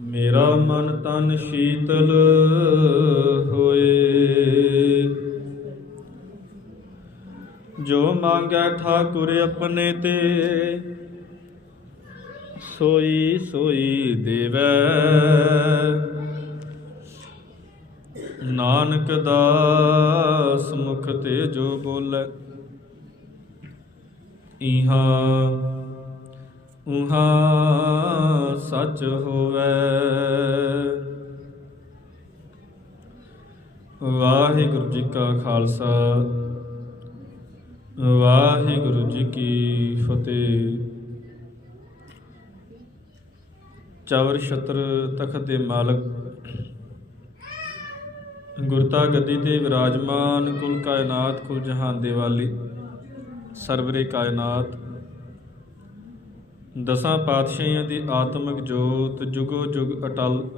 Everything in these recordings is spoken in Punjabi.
ਮੇਰਾ ਮਨ ਤਨ ਸ਼ੀਤਲ ਹੋਏ। ਜੋ ਮੰਗੈ ਠਾਕੁਰ ਆਪਣੇ ਤੇ, ਸੋਈ ਸੋਈ ਦੇਵੈ। ਨਾਨਕ ਦਾਸ ਮੁਖ ਤੇ ਜੋ ਬੋਲੇ ਇਹਾ ਉਹਾ ਸੱਚ ਹੋਵੇ। ਵਾਹਿਗੁਰੂ ਜੀ ਕਾ ਖਾਲਸਾ, ਵਾਹਿਗੁਰੂ ਜੀ ਕੀ ਫਤਿਹ। ਚਵਰ ਛਤਰ ਤਖਤ ਦੇ ਮਾਲਕ ਗੁਰਤਾ ਗੱਦੀ ਤੇ ਵਿਰਾਜਮਾਨ ਕੁਲ ਕਾਇਨਾਤ ਕੁਲ ਜਹਾਨ ਦੇ ਵਾਲੀ ਸਰਵਰੇ ਕਾਇਨਾਤ ਦਸਾਂ ਪਾਤਸ਼ਾਹੀਆਂ ਦੀ ਆਤਮਿਕ ਜੋਤ ਜੁਗੋ ਜੁਗ ਅਟਲ।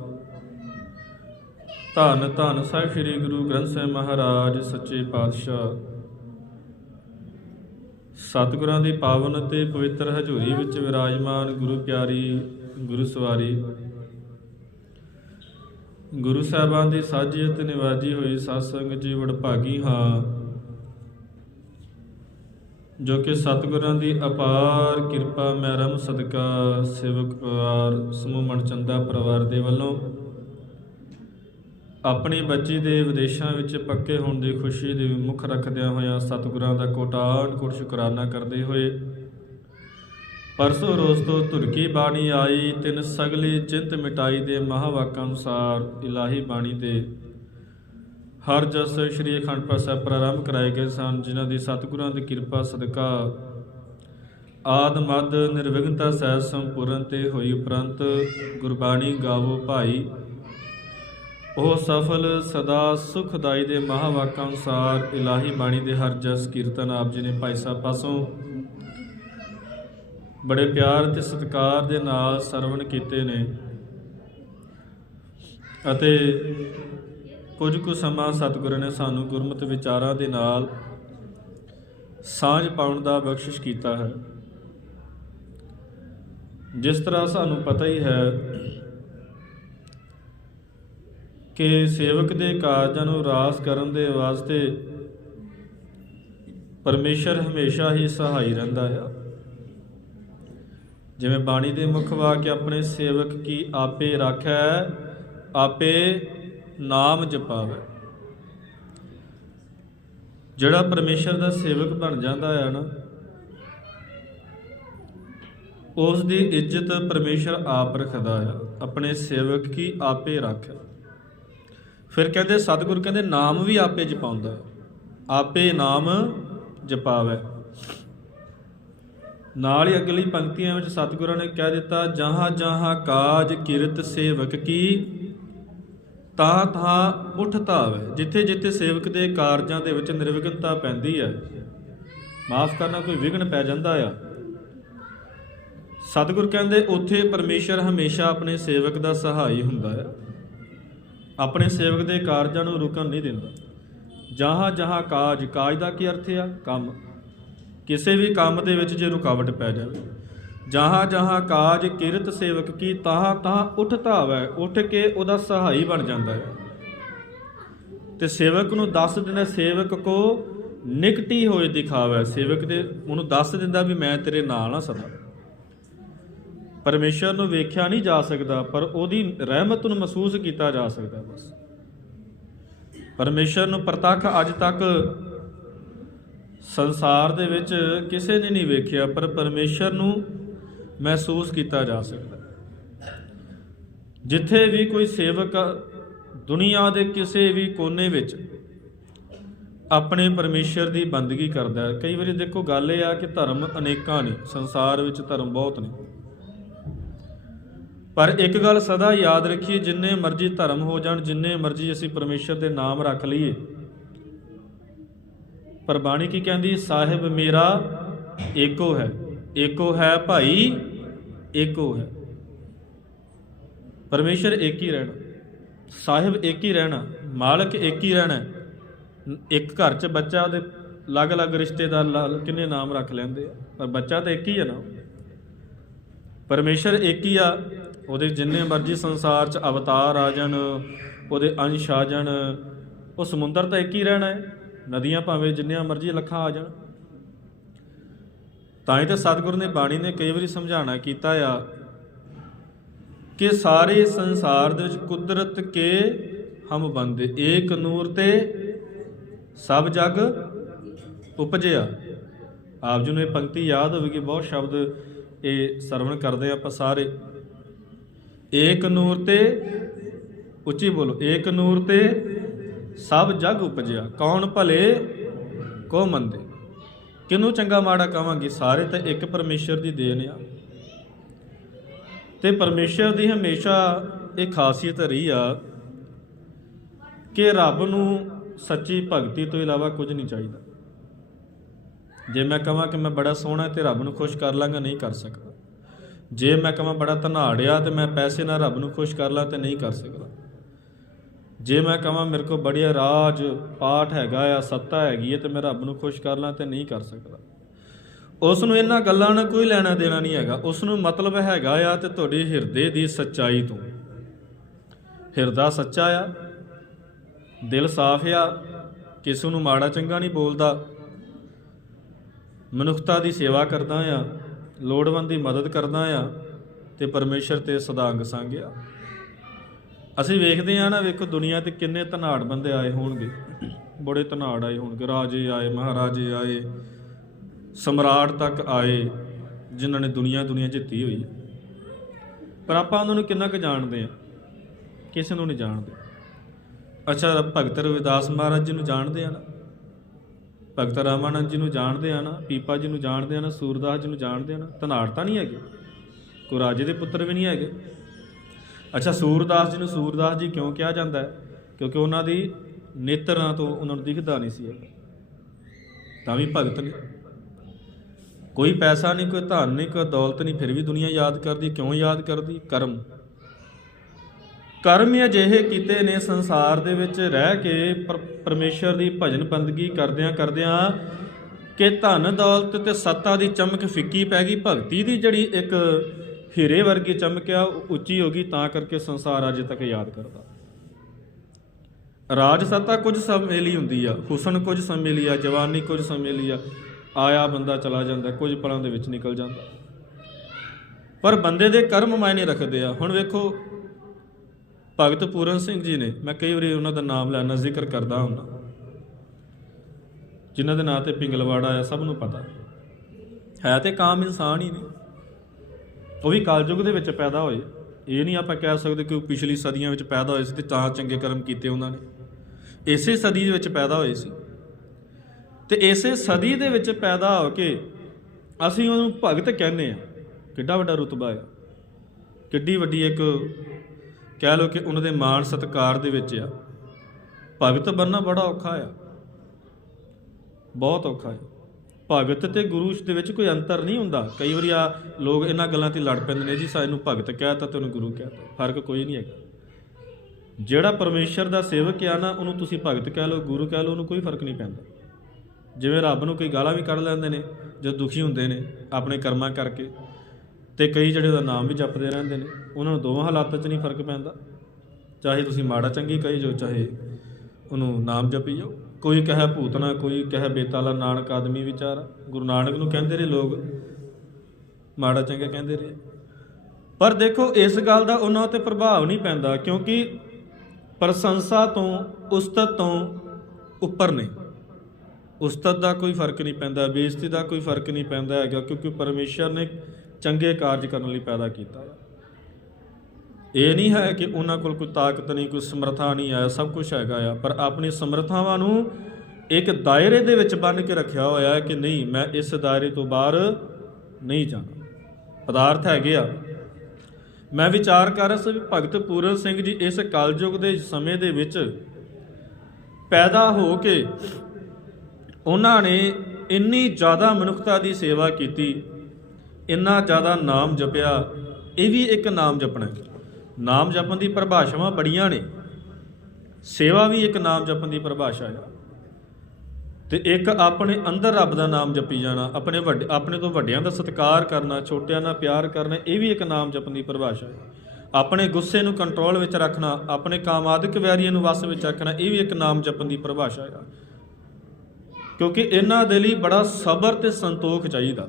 ਧੰਨ ਧੰਨ ਸਾਹਿਬ ਸ੍ਰੀ ਗੁਰੂ ਗ੍ਰੰਥ ਸਾਹਿਬ ਮਹਾਰਾਜ, ਸੱਚੇ ਪਾਤਸ਼ਾਹ। ਸਤਿਗੁਰਾਂ ਦੀ ਪਾਵਨ ਤੇ ਪਵਿੱਤਰ ਹਜ਼ੂਰੀ ਵਿੱਚ ਵਿਰਾਜਮਾਨ ਗੁਰੂ ਪਿਆਰੀ ਗੁਰੂ ਸਵਾਰੀ। ਗੁਰੂ ਸਾਹਿਬਾਨ ਦੀ ਸਾਜੀ ਅਤੇ ਨਿਵਾਜੀ ਹੋਈ ਸਤਸੰਗ ਜੀ ਵਡਭਾਗੀ ਹਾਂ। ਜੋ ਕਿ ਸਤਿਗੁਰਾਂ ਦੀ ਅਪਾਰ ਕਿਰਪਾ, ਮਹਿਰਮ, ਸਦਕਾ, ਸੇਵਕ ਪਰਿਵਾਰ, ਸਮੂਹ ਮਨਚੰਦਾ ਪਰਿਵਾਰ ਦੇ ਵੱਲੋਂ ਆਪਣੀ ਬੱਚੀ ਦੇ ਵਿਦੇਸ਼ਾਂ ਵਿੱਚ ਪੱਕੇ ਹੋਣ ਦੀ ਖੁਸ਼ੀ ਦੇ ਮੁੱਖ ਰੱਖਦਿਆਂ ਹੋਇਆਂ ਸਤਿਗੁਰਾਂ ਦਾ ਕੋਟਾਨ ਕੋਟ ਸ਼ੁਕਰਾਨਾ ਕਰਦੇ ਹੋਏ ਪਰਸੋਂ ਰੋਜ਼ ਤੋਂ ਤੁਰਕੀ ਬਾਣੀ ਆਈ, ਤਿੰਨ ਸਗਲੀ ਚਿੰਤ ਮਿਟਾਈ ਦੇ ਮਹਾਵਾਕਾਂ ਅਨੁਸਾਰ ਇਲਾਹੀ ਬਾਣੀ ਦੇ ਹਰ ਜਸ ਸ੍ਰੀ ਅਖੰਡ ਪਾਠ ਸਾਹਿਬ ਪ੍ਰਾਰੰਭ ਕਰਾਏ ਗਏ ਸਨ, ਜਿਨ੍ਹਾਂ ਦੀ ਸਤਿਗੁਰਾਂ ਦੀ ਕਿਰਪਾ ਸਦਕਾ ਆਦ ਮਦ ਨਿਰਵਿਘਨਤਾ ਸਹਿਜ ਸੰਪੂਰਨ ਤੇ ਹੋਈ ਉਪਰੰਤ ਗੁਰਬਾਣੀ ਗਾਵੋ ਭਾਈ। ਉਹ ਸਫਲ ਸਦਾ ਸੁਖਦਾਈ ਦੇ ਮਹਾਵਾਕਾਂ ਅਨੁਸਾਰ ਇਲਾਹੀ ਬਾਣੀ ਦੇ ਹਰ ਜਸ ਕੀਰਤਨ ਆਪ ਜੀ ਨੇ ਭਾਈ ਸਾਹਿਬ ਪਾਸੋਂ ਬੜੇ ਪਿਆਰ ਤੇ ਸਤਿਕਾਰ ਦੇ ਨਾਲ ਸਰਵਣ ਕੀਤੇ ਨੇ ਅਤੇ ਕੁਝ ਕੁ ਸਮਾਂ ਸਤਿਗੁਰੂ ਨੇ ਸਾਨੂੰ ਗੁਰਮਤਿ ਵਿਚਾਰਾਂ ਦੇ ਨਾਲ ਸਾਂਝ ਪਾਉਣ ਦਾ ਬਖਸ਼ਿਸ਼ ਕੀਤਾ ਹੈ। ਜਿਸ ਤਰ੍ਹਾਂ ਸਾਨੂੰ ਪਤਾ ਹੀ ਹੈ ਕਿ ਸੇਵਕ ਦੇ ਕਾਰਜਾਂ ਨੂੰ ਰਾਸ ਕਰਨ ਦੇ ਵਾਸਤੇ ਪਰਮੇਸ਼ਰ ਹਮੇਸ਼ਾ ਹੀ ਸਹਾਈ ਰਹਿੰਦਾ ਹੈ। ਜਿਵੇਂ ਬਾਣੀ ਦੇ ਮੁੱਖ ਵਾਕਿਆ ਆਪਣੇ ਸੇਵਕ ਕੀ ਆਪੇ ਰੱਖੈ, ਆਪੇ ਨਾਮ ਜਪਾਵੇ। ਜਿਹੜਾ ਪਰਮੇਸ਼ਰ ਦਾ ਸੇਵਕ ਬਣ ਜਾਂਦਾ ਆ ਨਾ ਉਸ ਦੀ ਇੱਜ਼ਤ ਪਰਮੇਸ਼ਰ ਆਪ ਰੱਖਦਾ ਆ, ਆਪਣੇ ਸੇਵਕ ਕੀ ਆਪੇ ਰੱਖ। ਫਿਰ ਕਹਿੰਦੇ, ਸਤਿਗੁਰ ਕਹਿੰਦੇ, ਨਾਮ ਵੀ ਆਪੇ ਜਪਾਉਂਦਾ ਹੈ ਆਪੇ ਨਾਮ ਜਪਾਵੇ। ਨਾਲ ਹੀ ਅਗਲੀ ਪੰਕਤੀਆਂ ਵਿੱਚ ਸਤਿਗੁਰਾਂ ਨੇ ਕਹਿ ਦਿੱਤਾ, ਜਹਾਂ ਜਹਾਂ ਕਾਜ ਕਿਰਤ ਸੇਵਕ ਕੀ ਤਾਂ ਤਾਂ ਉਠਤਾ ਹੈ ਜਿੱਥੇ ਜਿੱਥੇ ਸੇਵਕ ਦੇ ਕਾਰਜਾਂ ਦੇ ਵਿੱਚ ਨਿਰਵਿਘਨਤਾ ਪੈਂਦੀ ਹੈ। ਮਾਫ ਕਰਨਾ ਕੋਈ ਵਿਘਨ ਪੈ ਜਾਂਦਾ ਆ। ਸਤਿਗੁਰ ਕਹਿੰਦੇ, ਉੱਥੇ ਪਰਮੇਸ਼ਰ ਹਮੇਸ਼ਾ ਆਪਣੇ ਸੇਵਕ ਦਾ ਸਹਾਈ ਹੁੰਦਾ ਹੈ। ਆਪਣੇ ਸੇਵਕ ਦੇ ਕਾਰਜਾਂ ਨੂੰ ਰੁਕਣ ਨਹੀਂ ਦਿੰਦਾ। ਜਹਾਂ ਜਹਾਂ ਕਾਜ ਕਾਜ ਦਾ ਕੀ ਅਰਥ ਆ? ਕੰਮ। ਕਿਸੇ ਵੀ ਕੰਮ ਦੇ ਵਿੱਚ ਜੇ ਰੁਕਾਵਟ ਪੈ ਜਾਵੇ ਜਹਾਂ ਜਹਾਂ ਕਾਜ ਕਿਰਤ ਸੇਵਕ ਕੀ ਤਾਹਾਂ ਤਾਹਾਂ ਉੱਠ ਧਾਵੈ, ਉੱਠ ਕੇ ਉਹਦਾ ਸਹਾਈ ਬਣ ਜਾਂਦਾ ਹੈ। ਤੇ ਸੇਵਕ ਨੂੰ ਦੱਸ ਦਿੰਦਾ, ਸੇਵਕ ਕੋ ਨਿਕਟੀ ਹੋਏ ਦਿਖਾਵੇ। ਸੇਵਕ ਦੇ ਉਹਨੂੰ ਦੱਸ ਦਿੰਦਾ ਵੀ ਮੈਂ ਤੇਰੇ ਨਾਲ ਆ ਸਦਾ। ਪਰਮੇਸ਼ਰ ਨੂੰ ਵੇਖਿਆ ਨਹੀਂ ਜਾ ਸਕਦਾ, ਪਰ ਉਹਦੀ ਰਹਿਮਤ ਨੂੰ ਮਹਿਸੂਸ ਕੀਤਾ ਜਾ ਸਕਦਾ ਬਸ। ਪਰਮੇਸ਼ਰ ਨੂੰ ਪ੍ਰਤੱਖ ਅੱਜ ਤੱਕ ਸੰਸਾਰ ਦੇ ਵਿੱਚ ਕਿਸੇ ਨੇ ਨਹੀਂ ਵੇਖਿਆ, ਪਰ ਪਰਮੇਸ਼ਰ ਨੂੰ ਮਹਿਸੂਸ ਕੀਤਾ ਜਾ ਸਕਦਾ। ਜਿੱਥੇ ਵੀ ਕੋਈ ਸੇਵਕ ਦੁਨੀਆ ਦੇ ਕਿਸੇ ਵੀ ਕੋਨੇ ਵਿੱਚ ਆਪਣੇ ਪਰਮੇਸ਼ਰ ਦੀ ਬੰਦਗੀ ਕਰਦਾ ਹੈ, ਕਈ ਵਾਰੀ ਦੇਖੋ ਗੱਲ ਇਹ ਆ ਕਿ ਧਰਮ ਅਨੇਕਾਂ ਨੇ, ਸੰਸਾਰ ਵਿੱਚ ਧਰਮ ਬਹੁਤ ਨੇ। ਪਰ ਇੱਕ ਗੱਲ ਸਦਾ ਯਾਦ ਰੱਖੀਏ, ਜਿੰਨੇ ਮਰਜ਼ੀ ਧਰਮ ਹੋ ਜਾਣ, ਜਿੰਨੇ ਮਰਜ਼ੀ ਅਸੀਂ ਪਰਮੇਸ਼ਰ ਦੇ ਨਾਮ ਰੱਖ ਲਈਏ। ਪਰ ਬਾਣੀ ਕੀ ਕਹਿੰਦੀ ਸਾਹਿਬ ਮੇਰਾ ਏਕੋ ਹੈ। ਏਕੋ ਹੈ ਭਾਈ ਏਕੋ ਹੈ। ਪਰਮੇਸ਼ਰ ਇੱਕ ਹੀ ਰਹਿਣਾ, ਸਾਹਿਬ ਇੱਕ ਹੀ ਰਹਿਣਾ, ਮਾਲਕ ਇੱਕ ਹੀ ਰਹਿਣਾ ਇੱਕ ਘਰ 'ਚ ਬੱਚਾ ਉਹਦੇ ਅਲੱਗ-ਅਲੱਗ ਰਿਸ਼ਤੇਦਾਰ ਲਾ- ਕਿੰਨੇ ਨਾਮ ਰੱਖ ਲੈਂਦੇ ਆ। ਪਰ ਬੱਚਾ ਤਾਂ ਇੱਕ ਹੀ ਹੈ ਨਾ। ਪਰਮੇਸ਼ਰ ਇੱਕ ਹੀ ਆ, ਉਹਦੇ ਜਿੰਨੇ ਮਰਜ਼ੀ ਸੰਸਾਰ 'ਚ ਅਵਤਾਰ ਆ ਜਾਣ, ਉਹਦੇ ਅੰਸ਼ ਆ ਜਾਣ, ਉਹ ਸਮੁੰਦਰ ਤਾਂ ਇੱਕ ਹੀ ਰਹਿਣਾ ਹੈ। ਨਦੀਆਂ ਭਾਵੇਂ ਜਿੰਨੀਆਂ ਮਰਜ਼ੀ ਲੱਖਾਂ ਆ ਜਾਣ। ਤਾਂ ਹੀ ਤਾਂ ਸਤਿਗੁਰ ਨੇ ਬਾਣੀ ਨੇ ਕਈ ਵਾਰੀ ਸਮਝਾਣਾ ਕੀਤਾ ਆ ਕਿ ਸਾਰੇ ਸੰਸਾਰ ਦੇ ਵਿੱਚ ਕੁਦਰਤ ਕੇ ਹਮ ਬੰਦੇ, ਏਕ ਨੂਰ ਤੇ ਸਭ ਜਗ ਉਪਜਿਆ। ਆਪ ਜੀ ਨੂੰ ਇਹ ਪੰਕਤੀ ਯਾਦ ਹੋਵੇਗੀ, ਬਹੁਤ ਸ਼ਬਦ ਇਹ ਸਰਵਣ ਕਰਦੇ ਆਪਾਂ ਸਾਰੇ। ਏਕ ਨੂਰ ਤੇ ਉੱਚੀ ਬੋਲੋ, ਏਕ ਨੂਰ ਤੇ ਸਭ ਜਗ ਉਪਜਿਆ। ਕੌਣ ਭਲੇ, ਕੋ ਮੰਦੇ? ਕਿਨੂੰ ਚੰਗਾ ਮਾੜਾ ਕਵਾਂਗੇ ਸਾਰੇ ਤਾਂ ਇੱਕ ਪਰਮੇਸ਼ਰ ਦੀ ਦੇਣ ਆ। ਤੇ ਪਰਮੇਸ਼ਰ ਦੀ ਹਮੇਸ਼ਾ ਇਹ ਖਾਸੀਅਤ ਰਹੀ ਆ ਕਿ ਰੱਬ ਨੂੰ ਸੱਚੀ ਭਗਤੀ ਤੋਂ ਇਲਾਵਾ ਕੁਝ ਨਹੀਂ ਚਾਹੀਦਾ। ਜੇ ਮੈਂ ਕਹਾਂ ਕਿ ਮੈਂ ਬੜਾ ਸੋਹਣਾ ਤੇ ਰੱਬ ਨੂੰ ਖੁਸ਼ ਕਰ ਲਾਂਗਾ, ਨਹੀਂ ਕਰ ਸਕਦਾ। ਜੇ ਮੈਂ ਕਹਾਂ ਬੜਾ ਧਨਾੜਿਆ ਤੇ ਮੈਂ ਪੈਸੇ ਨਾਲ ਰੱਬ ਨੂੰ ਖੁਸ਼ ਕਰ ਲਾਂ ਤੇ ਨਹੀਂ ਕਰ ਸਕਦਾ। ਜੇ ਮੈਂ ਕਹਾਂ ਮੇਰੇ ਕੋਲ ਬੜੀਆ ਰਾਜ ਪਾਠ ਹੈਗਾ ਆ, ਸੱਤਾ ਹੈਗੀ ਹੈ ਤੇ ਮੈਂ ਰੱਬ ਨੂੰ ਖੁਸ਼ ਕਰ ਲਾਂ ਤੇ ਨਹੀਂ ਕਰ ਸਕਦਾ। ਉਸ ਨੂੰ ਇਹਨਾਂ ਗੱਲਾਂ ਨਾਲ ਕੋਈ ਲੈਣਾ ਦੇਣਾ ਨਹੀਂ ਹੈਗਾ। ਉਸ ਨੂੰ ਮਤਲਬ ਹੈਗਾ ਆ ਤੇ ਤੁਹਾਡੇ ਹਿਰਦੇ ਦੀ ਸੱਚਾਈ ਤੋਂ। ਹਿਰਦਾ ਸੱਚਾ ਆ, ਦਿਲ ਸਾਫ਼ ਆ, ਕਿਸੇ ਨੂੰ ਮਾੜਾ ਚੰਗਾ ਨਹੀਂ ਬੋਲਦਾ। ਮਨੁੱਖਤਾ ਦੀ ਸੇਵਾ ਕਰਦਾ ਆ, ਲੋੜਵੰਦ ਦੀ ਮਦਦ ਕਰਦਾ ਆ ਤੇ ਪਰਮੇਸ਼ਰ ਤੇ ਸਦਾ ਅੰਗ ਆ। ਅਸੀਂ ਵੇਖਦੇ ਆ ਨਾ, ਵੇਖੋ ਦੁਨੀਆ ਤੇ ਕਿੰਨੇ ਧਨਾੜ ਬੰਦੇ ਆਏ ਹੋਣਗੇ। ਬੜੇ ਧਨਾੜ ਆਏ ਹੋਣਗੇ। ਰਾਜੇ ਆਏ, ਮਹਾਰਾਜੇ ਆਏ, ਸਮਰਾਟ ਤੱਕ ਆਏ, ਜਿਨ੍ਹਾਂ ਨੇ ਦੁਨੀਆ ਦੁਨੀਆ ਜਿੱਤੀ ਹੋਈ। ਹੈ ਪਰ ਆਪਾਂ ਉਹਨਾਂ ਨੂੰ ਕਿੰਨਾ ਕੁ ਜਾਣਦੇ ਆ ਕਿਸੇ ਨੂੰ ਨਹੀਂ ਜਾਣਦੇ। ਅੱਛਾ, ਭਗਤ ਰਵਿਦਾਸ ਮਹਾਰਾਜ ਜੀ ਨੂੰ ਜਾਣਦੇ ਆ ਨਾ? ਭਗਤ ਰਾਮਾਨੰਦ ਜੀ ਨੂੰ ਜਾਣਦੇ ਆ ਨਾ? ਪੀਪਾ ਜੀ ਨੂੰ ਜਾਣਦੇ ਆ ਨਾ? ਸੂਰਦਾਸ ਜੀ ਨੂੰ ਜਾਣਦੇ ਆ ਨਾ? ਧਨਾੜ ਤਾਂ ਨਹੀਂ ਹੈਗੇ। ਕੋ ਰਾਜੇ ਦੇ ਪੁੱਤਰ ਵੀ ਨਹੀਂ ਹੈਗੇ। ਅੱਛਾ, ਸੂਰਦਾਸ ਜੀ ਨੂੰ ਸੂਰਦਾਸ ਜੀ ਕਿਉਂ ਕਿਹਾ ਜਾਂਦਾ ਹੈ? ਕਿਉਂਕਿ ਉਹਨਾਂ ਦੀ ਨੇਤਰਾਂ ਤੋਂ ਉਹਨਾਂ ਨੂੰ ਦਿਖਦਾ ਨਹੀਂ ਸੀ ਤਾਂ ਵੀ ਭਗਤ ਨੇ। ਕੋਈ ਪੈਸਾ ਨਹੀਂ, ਕੋਈ ਧਨ ਨਹੀਂ, ਕੋਈ ਦੌਲਤ ਨਹੀਂ, ਫਿਰ ਵੀ ਦੁਨੀਆ ਯਾਦ ਕਰਦੀ। ਕਿਉਂ ਯਾਦ ਕਰਦੀ? ਕਰਮ। ਕਰਮ ਅਜਿਹੇ ਕੀਤੇ ਨੇ ਸੰਸਾਰ ਦੇ ਵਿੱਚ ਰਹਿ ਕੇ ਪਰ- ਪਰਮੇਸ਼ਰ ਦੀ ਭਜਨ ਬੰਦਗੀ ਕਰਦਿਆਂ ਕਰਦਿਆਂ ਕਿ ਧਨ, ਦੌਲਤ ਤੇ ਸੱਤਾ ਦੀ ਚਮਕ ਫਿੱਕੀ ਪੈ ਗਈ। ਭਗਤੀ ਦੀ ਜਿਹੜੀ ਇੱਕ ਹੀਰੇ ਵਰਗੀ ਚਮਕਿਆ ਉਹ ਉੱਚੀ ਹੋ ਗਈ, ਤਾਂ ਕਰਕੇ ਸੰਸਾਰ ਅਜੇ ਤੱਕ ਯਾਦ ਕਰਦਾ। ਰਾਜ ਸੱਤਾ ਕੁਝ ਸਮੇਂ ਲਈ ਹੁੰਦੀ ਆ, ਹੁਸਨ ਕੁਝ ਸਮੇਂ ਲਈ ਆ, ਜਵਾਨੀ ਕੁਝ ਸਮੇਂ ਲਈ ਆ, ਆਇਆ ਬੰਦਾ ਚਲਾ ਜਾਂਦਾ, ਕੁਝ ਪਲਾਂ ਦੇ ਵਿੱਚ ਨਿਕਲ ਜਾਂਦਾ। ਪਰ ਬੰਦੇ ਦੇ ਕਰਮ ਮਾਇਨੇ ਰੱਖਦੇ ਆ। ਹੁਣ ਵੇਖੋ, ਭਗਤ ਪੂਰਨ ਸਿੰਘ ਜੀ ਨੇ, ਮੈਂ ਕਈ ਵਾਰੀ ਉਹਨਾਂ ਦਾ ਨਾਮ ਲੈਣਾ ਜ਼ਿਕਰ ਕਰਦਾ ਹੁੰਦਾ। ਜਿਨ੍ਹਾਂ ਦੇ ਨਾਂ ਤੇ ਪਿੰਗਲਵਾੜਾ ਆ, ਸਭ ਨੂੰ ਪਤਾ। ਹੈ ਤੇ ਕਾਮ ਇਨਸਾਨ ਹੀ ਨੇ। ਉਹ ਵੀ ਕਲਯੁਗ ਦੇ ਵਿੱਚ ਪੈਦਾ ਹੋਏ। ਇਹ ਨਹੀਂ ਆਪਾਂ ਕਹਿ ਸਕਦੇ ਕਿ ਉਹ ਪਿਛਲੀ ਸਦੀਆਂ ਵਿੱਚ ਪੈਦਾ ਹੋਏ ਸੀ ਤੇ ਤਾਂ ਚੰਗੇ ਕਰਮ ਕੀਤੇ ਉਹਨਾਂ ਨੇ। ਇਸੇ ਸਦੀ ਦੇ ਵਿੱਚ ਪੈਦਾ ਹੋਏ ਸੀ। ਤੇ ਇਸੇ ਸਦੀ ਦੇ ਵਿੱਚ ਪੈਦਾ ਹੋ ਕੇ ਅਸੀਂ ਉਹਨੂੰ ਭਗਤ ਕਹਿੰਦੇ ਆ ਕਿੱਡਾ ਵੱਡਾ ਰੁਤਬਾ ਆ ਕਿੱਡੀ ਵੱਡੀ ਇੱਕ ਕਹਿ ਲਓ ਕਿ ਉਹਨਾਂ ਦੇ ਮਾਣ ਸਤਕਾਰ ਦੇ ਵਿੱਚ ਆ। ਭਗਤ ਬਣਨਾ ਬੜਾ ਔਖਾ ਆ। ਬਹੁਤ ਔਖਾ ਹੈ ਭਗਤ ਤੇ ਗੁਰੂ ਦੇ ਵਿੱਚ ਕੋਈ ਅੰਤਰ ਨਹੀਂ ਹੁੰਦਾ। ਕਈ ਵਾਰੀ ਆ ਲੋਕ ਇਹਨਾਂ ਗੱਲਾਂ ਤੇ ਲੜ ਪੈਂਦੇ ਨੇ ਜੀ ਸਾਨੂੰ ਭਗਤ ਕਹਿਤਾ ਤੇ ਉਹਨੂੰ ਗੁਰੂ ਕਹਿਤਾ। ਫ਼ਰਕ ਕੋਈ ਨਹੀਂ ਹੈਗਾ। ਜਿਹੜਾ ਪਰਮੇਸ਼ਰ ਦਾ ਸੇਵਕ ਆ ਨਾ, ਉਹਨੂੰ ਤੁਸੀਂ ਭਗਤ ਕਹਿ ਲਓ, ਗੁਰੂ ਕਹਿ ਲਓ, ਉਹਨੂੰ ਕੋਈ ਫ਼ਰਕ ਨਹੀਂ ਪੈਂਦਾ। ਜਿਵੇਂ ਰੱਬ ਨੂੰ ਕੋਈ ਗਾਲਾਂ ਵੀ ਕੱਢ ਲੈਂਦੇ ਨੇ ਜਦ ਦੁਖੀ ਹੁੰਦੇ ਨੇ ਆਪਣੇ ਕਰਮਾਂ ਕਰਕੇ, ਤੇ ਕਈ ਜਿਹੜੇ ਉਹਦਾ ਨਾਮ ਵੀ ਜਪਦੇ ਰਹਿੰਦੇ ਨੇ, ਉਹਨਾਂ ਨੂੰ ਦੋਵਾਂ ਹਾਲਾਤਾਂ 'ਚ ਨਹੀਂ ਫ਼ਰਕ ਪੈਂਦਾ। ਚਾਹੇ ਤੁਸੀਂ ਮਾੜਾ ਚੰਗੀ ਕਹੀ ਜੋ ਚਾਹੇ ਉਹਨੂੰ ਨਾਮ ਜਪੀ ਜਾਓ। ਕੋਈ ਕਹੇ ਭੂਤਨਾ ਕੋਈ ਕਹੇ ਬੇਤਾਲਾ ਨਾਨਕ ਆਦਮੀ ਵਿਚਾਰ। ਗੁਰੂ ਨਾਨਕ ਨੂੰ ਕਹਿੰਦੇ ਰਹੇ ਲੋਕ, ਮਾੜਾ ਚੰਗਾ ਕਹਿੰਦੇ ਰਹੇ। ਪਰ ਦੇਖੋ, ਇਸ ਗੱਲ ਦਾ ਉਹਨਾਂ ਉੱਤੇ ਪ੍ਰਭਾਵ ਨਹੀਂ ਪੈਂਦਾ, ਕਿਉਂਕਿ ਪ੍ਰਸ਼ੰਸਾ ਤੋਂ ਉਸਤਤ ਤੋਂ ਉੱਪਰ ਨੇ। ਉਸਤਤ ਦਾ ਕੋਈ ਫ਼ਰਕ ਨਹੀਂ ਪੈਂਦਾ, ਬੇਇੱਜ਼ਤੀ ਦਾ ਕੋਈ ਫ਼ਰਕ ਨਹੀਂ ਪੈਂਦਾ ਹੈਗਾ, ਕਿਉਂਕਿ ਪਰਮੇਸ਼ਰ ਨੇ ਚੰਗੇ ਕਾਰਜ ਕਰਨ ਲਈ ਪੈਦਾ ਕੀਤਾ। ਹੈ ਇਹ ਨਹੀਂ ਹੈ ਕਿ ਉਹਨਾਂ ਕੋਲ ਕੋਈ ਤਾਕਤ ਨਹੀਂ, ਕੋਈ ਸਮਰੱਥਾ ਨਹੀਂ ਆਇਆ, ਸਭ ਕੁਝ ਹੈਗਾ ਆ। ਪਰ ਆਪਣੀ ਸਮਰੱਥਾਵਾਂ ਨੂੰ ਇੱਕ ਦਾਇਰੇ ਦੇ ਵਿੱਚ ਬੰਨ ਕੇ ਰੱਖਿਆ ਹੋਇਆ ਹੈ ਕਿ ਨਹੀਂ, ਮੈਂ ਇਸ ਦਾਇਰੇ ਤੋਂ ਬਾਹਰ ਨਹੀਂ ਜਾਣਾ। ਪਦਾਰਥ ਹੈਗੇ ਆ। ਮੈਂ ਵਿਚਾਰ ਕਰ ਰਿਹਾ ਸੀ ਵੀ ਭਗਤ ਪੂਰਨ ਸਿੰਘ ਜੀ ਇਸ ਕਲਯੁਗ ਦੇ ਸਮੇਂ ਦੇ ਵਿੱਚ ਪੈਦਾ ਹੋ ਕੇ ਉਹਨਾਂ ਨੇ ਇੰਨੀ ਜ਼ਿਆਦਾ ਮਨੁੱਖਤਾ ਦੀ ਸੇਵਾ ਕੀਤੀ, ਇੰਨਾ ਜ਼ਿਆਦਾ ਨਾਮ ਜਪਿਆ, ਇਹ ਵੀ ਇੱਕ ਨਾਮ ਜਪਣਾ ਹੈ। ਨਾਮ ਜਪਣ ਦੀ ਪਰਿਭਾਸ਼ਾਵਾਂ ਬੜੀਆਂ ਨੇ। ਸੇਵਾ ਵੀ ਇੱਕ ਨਾਮ ਜਪਣ ਦੀ ਪਰਿਭਾਸ਼ਾ ਹੈ ਤੇ ਇੱਕ ਆਪਣੇ ਅੰਦਰ ਰੱਬ ਦਾ ਨਾਮ ਜਪੀ ਜਾਣਾ, ਆਪਣੇ ਵੱਡੇ, ਆਪਣੇ ਤੋਂ ਵੱਡਿਆਂ ਦਾ ਸਤਿਕਾਰ ਕਰਨਾ, ਛੋਟਿਆਂ ਨਾਲ ਪਿਆਰ ਕਰਨਾ, ਇਹ ਵੀ ਇੱਕ ਨਾਮ ਜਪਣ ਦੀ ਪਰਿਭਾਸ਼ਾ ਹੈ ਆਪਣੇ ਗੁੱਸੇ ਨੂੰ ਕੰਟਰੋਲ ਵਿੱਚ ਰੱਖਣਾ, ਆਪਣੇ ਕਾਮਾਦਿਕ ਵੈਰੀਆਂ ਨੂੰ ਵਸ ਵਿੱਚ ਰੱਖਣਾ, ਇਹ ਵੀ ਇੱਕ ਨਾਮ ਜਪਣ ਦੀ ਪਰਿਭਾਸ਼ਾ ਆ। ਕਿਉਂਕਿ ਇਹਨਾਂ ਦੇ ਲਈ ਬੜਾ ਸਬਰ ਤੇ ਸੰਤੋਖ ਚਾਹੀਦਾ।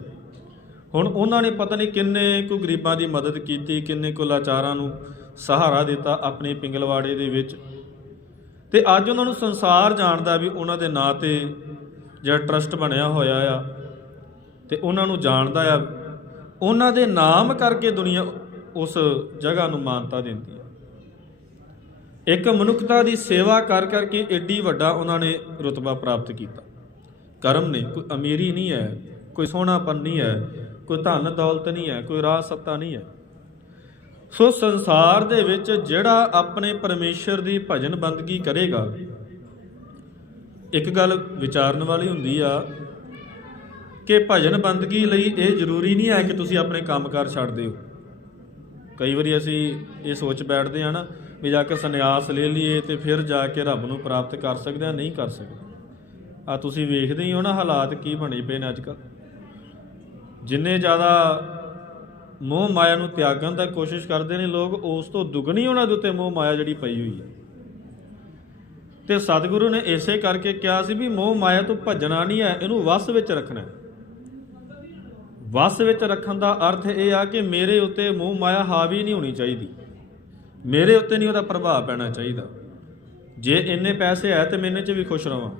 ਹੁਣ ਉਹਨਾਂ ਨੇ ਪਤਾ ਨਹੀਂ ਕਿੰਨੇ ਕੁ ਗਰੀਬਾਂ ਦੀ ਮਦਦ ਕੀਤੀ, ਕਿੰਨੇ ਕੁ ਲਾਚਾਰਾਂ ਨੂੰ ਸਹਾਰਾ ਦਿੱਤਾ ਆਪਣੇ ਪਿੰਗਲਵਾੜੇ ਦੇ ਵਿੱਚ। ਤੇ ਅੱਜ ਉਹਨਾਂ ਨੂੰ ਸੰਸਾਰ ਜਾਣਦਾ ਵੀ ਉਹਨਾਂ ਦੇ ਨਾਂ ਤੇ ਜਿਹੜਾ ਟਰਸਟ ਬਣਿਆ ਹੋਇਆ ਆ ਤੇ ਉਹਨਾਂ ਨੂੰ ਜਾਣਦਾ ਆ, ਉਹਨਾਂ ਦੇ ਨਾਮ ਕਰਕੇ ਦੁਨੀਆ ਉਸ ਜਗ੍ਹਾ ਨੂੰ ਮਾਨਤਾ ਦਿੰਦੀ ਹੈ ਇੱਕ ਮਨੁੱਖਤਾ ਦੀ ਸੇਵਾ ਕਰ ਕਰਕੇ ਏਡੀ ਵੱਡਾ ਉਹਨਾਂ ਨੇ ਰਤਬਾ ਪ੍ਰਾਪਤ ਕੀਤਾ। ਕਰਮ ਨੇ ਕੋਈ ਅਮੀਰੀ ਨਹੀਂ ਹੈ, ਕੋਈ ਸੋਹਣਾਪਨ ਨਹੀਂ ਹੈ ਕੋਈ ਧਨ ਦੌਲਤ ਨਹੀਂ ਹੈ, ਕੋਈ ਰਾਜ ਸੱਤਾ ਨਹੀਂ ਹੈ। ਸੋ ਸੰਸਾਰ ਦੇ ਵਿੱਚ ਜਿਹੜਾ ਆਪਣੇ ਪਰਮੇਸ਼ਰ ਦੀ ਭਜਨ ਬੰਦਗੀ ਕਰੇਗਾ, ਇੱਕ ਗੱਲ ਵਿਚਾਰਨ ਵਾਲੀ ਹੁੰਦੀ ਆ ਕਿ ਭਜਨ ਬੰਦਗੀ ਲਈ ਇਹ ਜ਼ਰੂਰੀ ਨਹੀਂ ਹੈ ਕਿ ਤੁਸੀਂ ਆਪਣੇ ਕੰਮਕਾਰ ਛੱਡ ਦਿਓ। ਕਈ ਵਾਰੀ ਅਸੀਂ ਇਹ ਸੋਚ ਬੈਠਦੇ ਆ ਨਾ ਵੀ ਜਾ ਕੇ ਸੰਨਿਆਸ ਲੈ ਲਈਏ ਤੇ ਫਿਰ ਜਾ ਕੇ ਰੱਬ ਨੂੰ ਪ੍ਰਾਪਤ ਕਰ ਸਕਦੇ ਆ ਨਹੀਂ ਕਰ ਸਕਦੇ। ਆ ਤੁਸੀਂ ਵੇਖਦੇ ਹੀ ਹੋ ਨਾ ਹਾਲਾਤ ਕੀ ਬਣੇ ਪਏ ਨੇ ਅੱਜ ਕੱਲ੍ਹ। ਜਿੰਨੇ ਜ਼ਿਆਦਾ ਮੋਹ ਮਾਇਆ ਨੂੰ ਤਿਆਗਣ ਦਾ ਕੋਸ਼ਿਸ਼ ਕਰਦੇ ਨੇ ਲੋਕ, ਉਸ ਤੋਂ ਦੁੱਗਣੀ ਉਹਨਾਂ ਦੇ ਉੱਤੇ ਮੋਹ ਮਾਇਆ ਜਿਹੜੀ ਪਈ ਹੋਈ ਹੈ। ਤੇ ਸਤਿਗੁਰੂ ਨੇ ਇਸੇ ਕਰਕੇ ਕਿਹਾ ਸੀ ਵੀ ਮੋਹ ਮਾਇਆ ਤੋਂ ਭੱਜਣਾ ਨਹੀਂ ਹੈ, ਇਹਨੂੰ ਵਸ ਵਿੱਚ ਰੱਖਣਾ ਹੈ। ਵਸ ਵਿੱਚ ਰੱਖਣ ਦਾ ਅਰਥ ਇਹ ਆ ਕਿ ਮੇਰੇ ਉੱਤੇ ਮੋਹ ਮਾਇਆ ਹਾਵੀ ਨਹੀਂ ਹੋਣੀ ਚਾਹੀਦੀ। ਮੇਰੇ ਉੱਤੇ ਨਹੀਂ ਉਹਦਾ ਪ੍ਰਭਾਵ ਪੈਣਾ ਚਾਹੀਦਾ। ਜੇ ਇੰਨੇ ਪੈਸੇ ਹੈ ਤੇ ਮੈਨੇ 'ਚ ਵੀ ਖੁਸ਼ ਰਵਾਂ।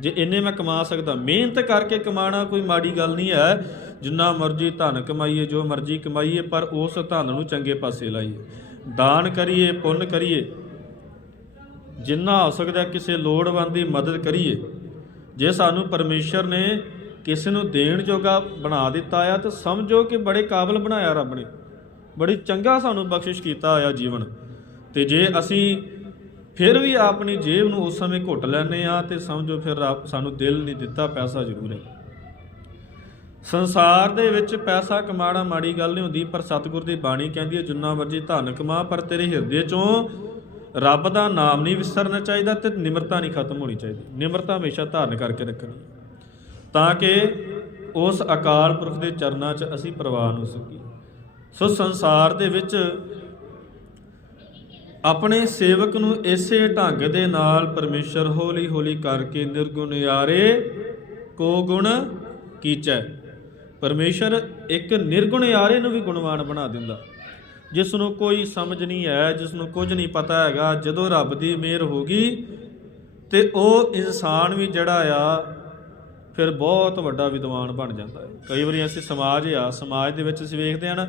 ਜੇ ਇੰਨੇ ਮੈਂ ਕਮਾ ਸਕਦਾ। ਮਿਹਨਤ ਕਰਕੇ ਕਮਾਣਾ ਕੋਈ ਮਾੜੀ ਗੱਲ ਨਹੀਂ ਹੈ। ਜਿੰਨਾ ਮਰਜ਼ੀ ਧਨ ਕਮਾਈਏ, ਜੋ ਮਰਜ਼ੀ ਕਮਾਈਏ, ਪਰ ਉਸ ਧਨ ਨੂੰ ਚੰਗੇ ਪਾਸੇ ਲਾਈਏ। ਦਾਨ ਕਰੀਏ, ਪੁੰਨ ਕਰੀਏ। ਜਿੰਨਾ ਹੋ ਸਕਦਾ ਕਿਸੇ ਲੋੜਵੰਦ ਦੀ ਮਦਦ ਕਰੀਏ। ਜੇ ਸਾਨੂੰ ਪਰਮੇਸ਼ਰ ਨੇ ਕਿਸੇ ਨੂੰ ਦੇਣ ਜੋਗਾ ਬਣਾ ਦਿੱਤਾ ਆ, ਤਾਂ ਸਮਝੋ ਕਿ ਬੜੇ ਕਾਬਲ ਬਣਾਇਆ ਰੱਬ ਨੇ। ਬੜੀ ਚੰਗਾ ਸਾਨੂੰ ਬਖਸ਼ਿਸ਼ ਕੀਤਾ ਹੋਇਆ ਜੀਵਨ। ਤੇ ਜੇ ਅਸੀਂ ਫਿਰ ਵੀ ਆਪਣੀ ਜੇਬ ਨੂੰ ਉਸ ਸਮੇਂ ਘੁੱਟ ਲੈਨੇ ਆ, ਤੇ ਸਮਝੋ ਫਿਰ ਰੱਬ ਸਾਨੂੰ ਦਿਲ ਨਹੀਂ ਦਿੱਤਾ, ਪੈਸਾ ਜ਼ਰੂਰ ਹੈ। ਸੰਸਾਰ ਦੇ ਵਿੱਚ ਪੈਸਾ ਕਮਾਣਾ ਮਾੜੀ ਗੱਲ ਨਹੀਂ ਹੁੰਦੀ, ਪਰ ਸਤਿਗੁਰ ਦੀ ਬਾਣੀ ਕਹਿੰਦੀ ਹੈ, ਜਿੰਨਾ ਮਰਜ਼ੀ ਧਨ ਕਮਾ, ਪਰ ਤੇਰੇ ਹਿਰਦੇ ਚੋਂ ਰੱਬ ਦਾ ਨਾਮ ਨਹੀਂ ਵਿਸਰਨਾ ਚਾਹੀਦਾ ਤੇ ਨਿਮਰਤਾ ਨਹੀਂ ਖਤਮ ਹੋਣੀ ਚਾਹੀਦੀ। ਨਿਮਰਤਾ ਹਮੇਸ਼ਾ ਧਾਰਨ ਕਰਕੇ ਰੱਖਣੀ ਤਾਂ ਕਿ ਉਸ ਅਕਾਲ ਪੁਰਖ ਦੇ ਚਰਨਾਂ 'ਚ ਅਸੀਂ ਪ੍ਰਵਾਨ ਹੋ ਸਕੀਏ। ਸੋ ਸੰਸਾਰ ਦੇ ਵਿੱਚ ਆਪਣੇ ਸੇਵਕ ਨੂੰ ਇਸੇ ਢੰਗ ਦੇ ਨਾਲ ਪਰਮੇਸ਼ਰ ਹੌਲੀ ਹੌਲੀ ਕਰਕੇ ਨਿਰਗੁਣਿਆਰੇ ਕੋ ਗੁਣ ਕੀਚੈ। ਪਰਮੇਸ਼ਰ ਇੱਕ ਨਿਰਗੁਣ ਨਿਰਗੁਣਿਆਰੇ ਨੂੰ ਵੀ ਗੁਣਵਾਨ ਬਣਾ ਦਿੰਦਾ। ਜਿਸ ਨੂੰ ਕੋਈ ਸਮਝ ਨਹੀਂ ਹੈ, ਜਿਸ ਨੂੰ ਕੁਝ ਨਹੀਂ ਪਤਾ ਹੈਗਾ, ਜਦੋਂ ਰੱਬ ਦੀ ਮਿਹਰ ਹੋਗੀ ਤੇ ਉਹ ਇਨਸਾਨ ਵੀ ਜਿਹੜਾ ਆ, ਫਿਰ ਬਹੁਤ ਵੱਡਾ ਵਿਦਵਾਨ ਬਣ ਜਾਂਦਾ ਹੈ। ਕਈ ਵਾਰੀ ਅਸੀਂ ਸਮਾਜ ਆ, ਸਮਾਜ ਦੇ ਵਿੱਚ ਅਸੀਂ ਵੇਖਦੇ ਹਾਂ ਨਾ,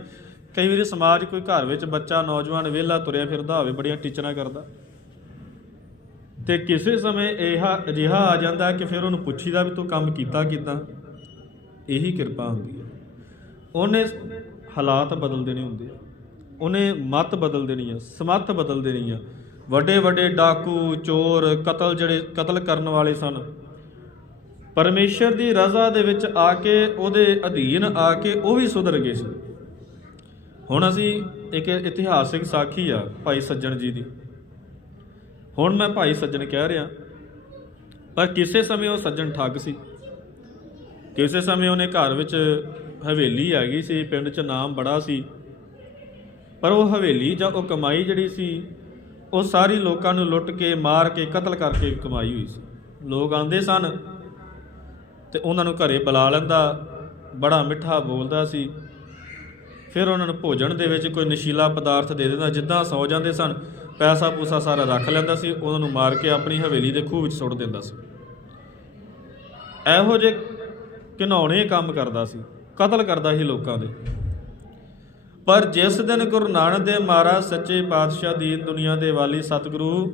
ਕਈ ਵਾਰੀ ਸਮਾਜ ਕੋਈ ਘਰ ਵਿੱਚ ਬੱਚਾ, ਨੌਜਵਾਨ ਵਿਹਲਾ ਤੁਰਿਆ ਫਿਰਦਾ ਹੋਵੇ, ਬੜੀਆਂ ਟੀਚਰਾਂ ਕਰਦਾ। ਤੇ ਕਿਸੇ ਸਮੇਂ ਇਹ ਅਜਿਹਾ ਆ ਜਾਂਦਾ ਕਿ ਫਿਰ ਉਹਨੂੰ ਪੁੱਛੀਦਾ ਵੀ ਤੂੰ ਕੰਮ ਕੀਤਾ ਕਿਦਾਂ? ਇਹੀ ਕਿਰਪਾ ਹੁੰਦੀ ਹੈ। ਉਹਨੇ ਹਾਲਾਤ ਬਦਲ ਦੇਣੇ ਹੁੰਦੇ ਆ। ਉਹਨੇ ਮਤ ਬਦਲ ਦੇਣੀ ਆ ਸਮੱਤ ਬਦਲ ਦੇਣੀ ਆ। ਵੱਡੇ ਵੱਡੇ ਡਾਕੂ, ਚੋਰ, ਕਤਲ ਜਿਹੜੇ ਕਤਲ ਕਰਨ ਵਾਲੇ ਸਨ। ਪਰਮੇਸ਼ਰ ਦੀ ਰਜ਼ਾ ਦੇ ਵਿੱਚ ਆ ਕੇ, ਉਹਦੇ ਅਧੀਨ ਆ ਕੇ ਉਹ ਵੀ ਸੁਧਰ ਗਏ ਸੀ। ਹੁਣ ਅਸੀਂ ਇੱਕ ਇਤਿਹਾਸਿਕ ਸਾਖੀ ਆ ਭਾਈ ਸੱਜਣ ਜੀ ਦੀ। ਹੁਣ ਮੈਂ ਭਾਈ ਸੱਜਣ ਕਹਿ ਰਿਹਾ, ਪਰ ਕਿਸੇ ਸਮੇਂ ਉਹ ਸੱਜਣ ਠੱਗ ਸੀ। ਕਿਸੇ ਸਮੇਂ ਉਹਨੇ ਘਰ ਵਿੱਚ ਹਵੇਲੀ ਹੈਗੀ ਸੀ, ਪਿੰਡ 'ਚ ਨਾਮ ਬੜਾ ਸੀ। ਪਰ ਉਹ ਹਵੇਲੀ ਜਾਂ ਉਹ ਕਮਾਈ ਜਿਹੜੀ ਸੀ, ਉਹ ਸਾਰੀ ਲੋਕਾਂ ਨੂੰ ਲੁੱਟ ਕੇ, ਮਾਰ ਕੇ, ਕਤਲ ਕਰਕੇ ਕਮਾਈ ਹੋਈ ਸੀ। ਲੋਕ ਆਂਦੇ ਸਨ ਤੇ ਉਹਨਾਂ ਨੂੰ ਘਰੇ ਬੁਲਾ ਲੈਂਦਾ, ਬੜਾ ਮਿੱਠਾ ਬੋਲਦਾ ਸੀ। ਫਿਰ ਉਹਨਾਂ ਨੂੰ ਭੋਜਨ ਦੇ ਵਿੱਚ ਕੋਈ ਨਸ਼ੀਲਾ ਪਦਾਰਥ ਦੇ ਦਿੰਦਾ, ਜਿੱਦਾਂ ਸੌ ਜਾਂਦੇ ਸਨ, ਪੈਸਾ ਪੂਸਾ ਸਾਰਾ ਰੱਖ ਲੈਂਦਾ ਸੀ, ਉਹਨਾਂ ਨੂੰ ਮਾਰ ਕੇ ਆਪਣੀ ਹਵੇਲੀ ਦੇ ਖੂਹ ਵਿੱਚ ਸੁੱਟ ਦਿੰਦਾ ਸੀ। ਇਹੋ ਜਿਹੇ ਘਿਨਾਉਣੇ ਕੰਮ ਕਰਦਾ ਸੀ, ਕਤਲ ਕਰਦਾ ਸੀ ਲੋਕਾਂ ਦੇ। ਪਰ ਜਿਸ ਦਿਨ ਗੁਰੂ ਨਾਨਕ ਦੇਵ ਮਹਾਰਾਜ ਸੱਚੇ ਪਾਤਸ਼ਾਹ ਦੀਨ ਦੁਨੀਆ ਦੇ ਵਾਲੀ ਸਤਿਗੁਰੂ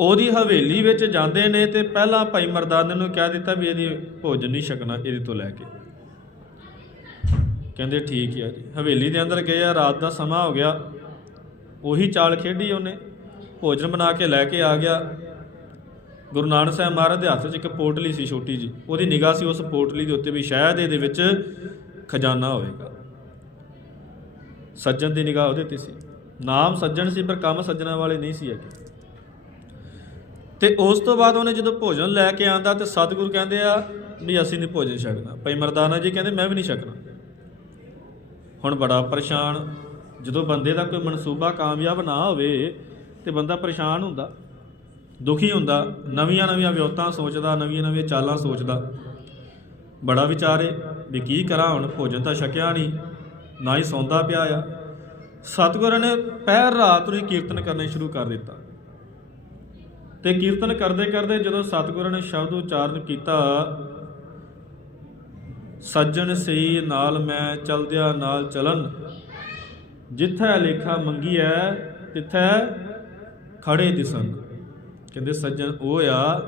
ਉਹਦੀ ਹਵੇਲੀ ਵਿੱਚ ਜਾਂਦੇ ਨੇ ਤੇ ਪਹਿਲਾਂ ਭਾਈ ਮਰਦਾਨੇ ਨੂੰ ਕਹਿ ਦਿੱਤਾ ਵੀ ਇਹਦੀ ਭੋਜਨ ਨਹੀਂ ਛਕਣਾ, ਇਹਦੇ ਤੋਂ ਲੈ ਕੇ। ਕਹਿੰਦੇ ਠੀਕ ਹੈ ਜੀ। ਹਵੇਲੀ ਦੇ ਅੰਦਰ ਗਏ ਆ, ਰਾਤ ਦਾ ਸਮਾਂ ਹੋ ਗਿਆ। ਉਹੀ ਚਾਲ ਖੇਡੀ ਉਹਨੇ। ਭੋਜਨ ਬਣਾ ਕੇ ਲੈ ਕੇ ਆ ਗਿਆ। ਗੁਰੂ ਨਾਨਕ ਸਾਹਿਬ ਮਹਾਰਾਜ ਦੇ ਹੱਥ 'ਚ ਇੱਕ ਪੋਟਲੀ ਸੀ ਛੋਟੀ ਜੀ ਉਹਦੀ ਨਿਗਾਹ ਸੀ ਉਸ ਪੋਟਲੀ ਦੇ ਉੱਤੇ ਵੀ ਸ਼ਾਇਦ ਇਹਦੇ ਵਿੱਚ ਖਜ਼ਾਨਾ ਹੋਵੇਗਾ। ਸੱਜਣ ਦੀ ਨਿਗਾਹ ਉਹਦੇ ਤੇ ਸੀ। ਨਾਮ ਸੱਜਣ ਸੀ, ਪਰ ਕੰਮ ਸੱਜਣਾ ਵਾਲੇ ਨਹੀਂ ਸੀ ਹੈਗੇ। ਤੇ ਉਸ ਤੋਂ ਬਾਅਦ ਉਹਨੇ ਜਦੋਂ ਭੋਜਨ ਲੈ ਕੇ ਆਂਦਾ ਤੇ ਸਤਿਗੁਰੂ ਕਹਿੰਦੇ ਆ ਵੀ ਅਸੀਂ ਨਹੀਂ ਭੋਜਨ ਛਕਣਾ। ਭਾਈ ਮਰਦਾਨਾ ਜੀ ਕਹਿੰਦੇ, ਮੈਂ ਵੀ ਨਹੀਂ ਛਕਣਾ। ਹੁਣ ਬੜਾ ਪਰੇਸ਼ਾਨ। ਜਦੋਂ ਬੰਦੇ ਦਾ ਕੋਈ ਮਨਸੂਬਾ ਕਾਮਯਾਬ ਨਾ ਹੋਵੇ ਤੇ ਬੰਦਾ ਪਰੇਸ਼ਾਨ ਹੁੰਦਾ। ਦੁਖੀ ਹੁੰਦਾ, ਨਵੀਆਂ ਨਵੀਆਂ ਵਿਉਤਾਂ ਸੋਚਦਾ, ਨਵੀਆਂ ਨਵੀਆਂ ਚਾਲਾਂ ਸੋਚਦਾ। ਬੜਾ ਵਿਚਾਰੇ ਵੀ ਕੀ ਕਰਾਂ ਹੁਣ, ਭੋਜਨ ਤਾਂ ਛਕਿਆ ਨਹੀਂ, ਨਾ ਹੀ ਸੌਂਦਾ ਪਿਆ ਆ। ਸਤਿਗੁਰਾਂ ਨੇ ਪਹਿਰ ਰਾਤ ਨੂੰ ਹੀ ਕੀਰਤਨ ਕਰਨੇ ਸ਼ੁਰੂ ਕਰ ਦਿੱਤਾ। ਤੇ ਕੀਰਤਨ ਕਰਦੇ ਕਰਦੇ ਜਦੋਂ ਸਤਿਗੁਰਾਂ ਨੇ ਸ਼ਬਦ ਉਚਾਰਨ ਕੀਤਾ, ਸੱਜਣ ਸਈ ਨਾਲ ਮੈਂ ਚਲਦਿਆ ਨਾਲ ਚਲਨ ਜਿੱਥੈ ਲੇਖਾ ਮੰਗੀਐ, ਤਿੱਥੈ ਖੜੇ ਦਿਸਨ ਕਹਿੰਦੇ, ਸੱਜਣ, ਉਹ ਆ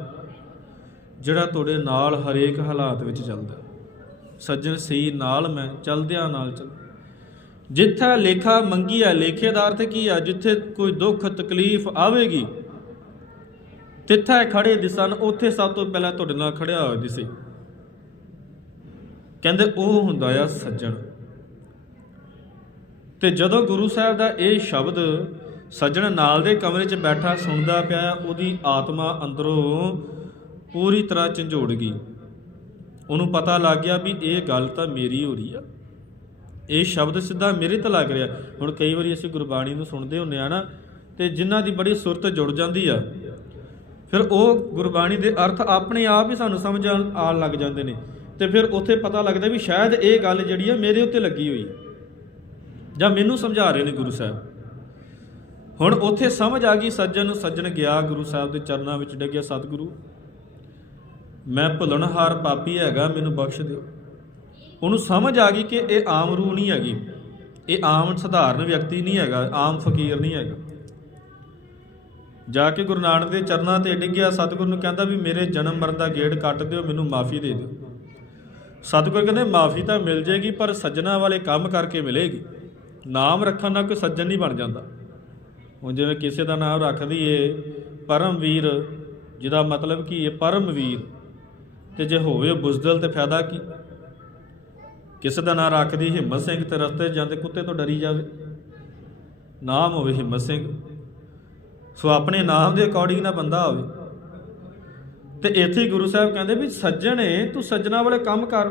ਜਿਹੜਾ ਤੁਹਾਡੇ ਨਾਲ ਹਰੇਕ ਹਾਲਾਤ ਵਿੱਚ ਚੱਲਦਾ ਸੱਜਣ, ਸਹੀ, ਨਾਲ ਮੈਂ, ਚਲਦਿਆਂ ਨਾਲ ਚੱਲ ਜਿੱਥੇ ਲੇਖਾ ਮੰਗੀ ਹੈ ਲੇਖੇ ਦਾ ਅਰਥ ਕੀ ਆ, ਜਿੱਥੇ ਕੋਈ ਦੁੱਖ, ਤਕਲੀਫ ਆਵੇਗੀ, ਤਿੱਥੇ ਖੜੇ ਦਿਸਨ ਉੱਥੇ ਸਭ ਤੋਂ ਪਹਿਲਾਂ ਤੁਹਾਡੇ ਨਾਲ ਖੜਿਆ ਹੋਇਆ ਦਿਸੇ। ਕਹਿੰਦੇ, ਉਹ ਹੁੰਦਾ ਆ ਸੱਜਣ। ਤੇ ਜਦੋਂ ਗੁਰੂ ਸਾਹਿਬ ਦਾ ਇਹ ਸ਼ਬਦ ਸੱਜਣ ਨਾਲ ਦੇ ਕਮਰੇ 'ਚ ਬੈਠਾ ਸੁਣਦਾ ਪਿਆ ਉਹਦੀ ਆਤਮਾ ਅੰਦਰੋਂ ਪੂਰੀ ਤਰ੍ਹਾਂ ਝੰਜੋੜ ਗਈ। ਉਹਨੂੰ ਪਤਾ ਲੱਗ ਗਿਆ ਵੀ ਇਹ ਗੱਲ ਤਾਂ ਮੇਰੀ ਹੋ ਰਹੀ ਆ। ਇਹ ਸ਼ਬਦ ਸਿੱਧਾ ਮੇਰੇ ਤੇ ਲੱਗ ਰਿਹਾ। ਹੁਣ ਕਈ ਵਾਰੀ ਅਸੀਂ ਗੁਰਬਾਣੀ ਨੂੰ ਸੁਣਦੇ ਹੁੰਨੇ ਆ ਨਾ, ਤੇ ਜਿਨ੍ਹਾਂ ਦੀ ਬੜੀ ਸੁਰਤ ਜੁੜ ਜਾਂਦੀ ਆ, ਫਿਰ ਉਹ ਗੁਰਬਾਣੀ ਦੇ ਅਰਥ ਆਪਣੇ ਆਪ ਹੀ ਸਾਨੂੰ ਸਮਝ ਆਉਣ ਆਉਣ ਲੱਗ ਜਾਂਦੇ ਨੇ। ਤੇ ਫਿਰ ਉੱਥੇ ਪਤਾ ਲੱਗਦਾ ਵੀ ਸ਼ਾਇਦ ਇਹ ਗੱਲ ਜਿਹੜੀ ਆ ਮੇਰੇ ਉੱਤੇ ਲੱਗੀ ਹੋਈ। ਜਾਂ ਮੈਨੂੰ ਸਮਝਾ ਰਹੇ ਨੇ ਗੁਰੂ ਸਾਹਿਬ। ਹੁਣ ਉੱਥੇ ਸਮਝ ਆ ਗਈ, ਸੱਜਣ ਨੂੰ ਸੱਜਣ ਗਿਆ, ਗੁਰੂ ਸਾਹਿਬ ਦੇ ਚਰਨਾਂ ਵਿੱਚ ਡਿੱਗਿਆ ਸਤਿਗੁਰੂ। ਮੈਂ ਭੁੱਲਣਹਾਰ ਪਾਪੀ ਹੈਗਾ, ਮੈਨੂੰ ਬਖਸ਼ ਦਿਓ। ਉਹਨੂੰ ਸਮਝ ਆ ਗਈ ਕਿ ਇਹ ਆਮ ਰੂਹ ਨਹੀਂ ਹੈਗੀ। ਇਹ ਆਮ ਸਧਾਰਨ ਵਿਅਕਤੀ ਨਹੀਂ ਹੈਗਾ, ਆਮ ਫਕੀਰ ਨਹੀਂ ਹੈਗਾ। ਜਾ ਕੇ ਗੁਰੂ ਨਾਨਕ ਦੇ ਚਰਨਾਂ ਤੇ ਡਿੱਗਿਆ, ਸਤਿਗੁਰੂ ਨੂੰ ਕਹਿੰਦਾ ਵੀ ਮੇਰੇ ਜਨਮ ਮਰਨ ਦਾ ਗੇੜ ਕੱਟ ਦਿਓ, ਮੈਨੂੰ ਮਾਫੀ ਦੇ ਦਿਓ। ਸਤਿਗੁਰੂ ਕਹਿੰਦੇ, ਮਾਫੀ ਤਾਂ ਮਿਲ ਜੇਗੀ ਪਰ ਸੱਜਣਾ ਵਾਲੇ ਕੰਮ ਕਰਕੇ ਮਿਲੇਗੀ। ਨਾਮ ਰੱਖਣ ਨਾਲ ਕੋਈ ਸੱਜਣ ਨਹੀਂ ਬਣ ਜਾਂਦਾ। ਹੁਣ ਜਿਵੇਂ ਕਿਸੇ ਦਾ ਨਾਮ ਰੱਖ ਦਈਏ ਪਰਮਵੀਰ ਜਿਹਦਾ ਮਤਲਬ ਕੀ ਹੈ ਪਰਮਵੀਰ ਤੇ ਜੇ ਹੋਵੇ ਬੁਜ਼ਦਲ ਤੇ ਫਾਇਦਾ ਕੀ? ਕਿਸੇ ਦਾ ਨਾਮ ਰੱਖਦੀ ਹਿੰਮਤ ਸਿੰਘ ਤੇ ਰਸਤੇ ਜਾਂਦੇ ਕੁੱਤੇ ਤੋਂ ਡਰੀ ਜਾਵੇ। ਨਾਮ ਹੋਵੇ ਹਿੰਮਤ ਸਿੰਘ। ਸੋ ਆਪਣੇ ਨਾਮ ਦੇ ਅਕੋਰਡਿੰਗ ਨਾ ਬੰਦਾ ਹੋਵੇ। ਤੇ ਇੱਥੇ ਗੁਰੂ ਸਾਹਿਬ ਕਹਿੰਦੇ ਵੀ ਸੱਜਣੇ ਤੂੰ ਸੱਜਣਾ ਵਾਲੇ ਕੰਮ ਕਰ।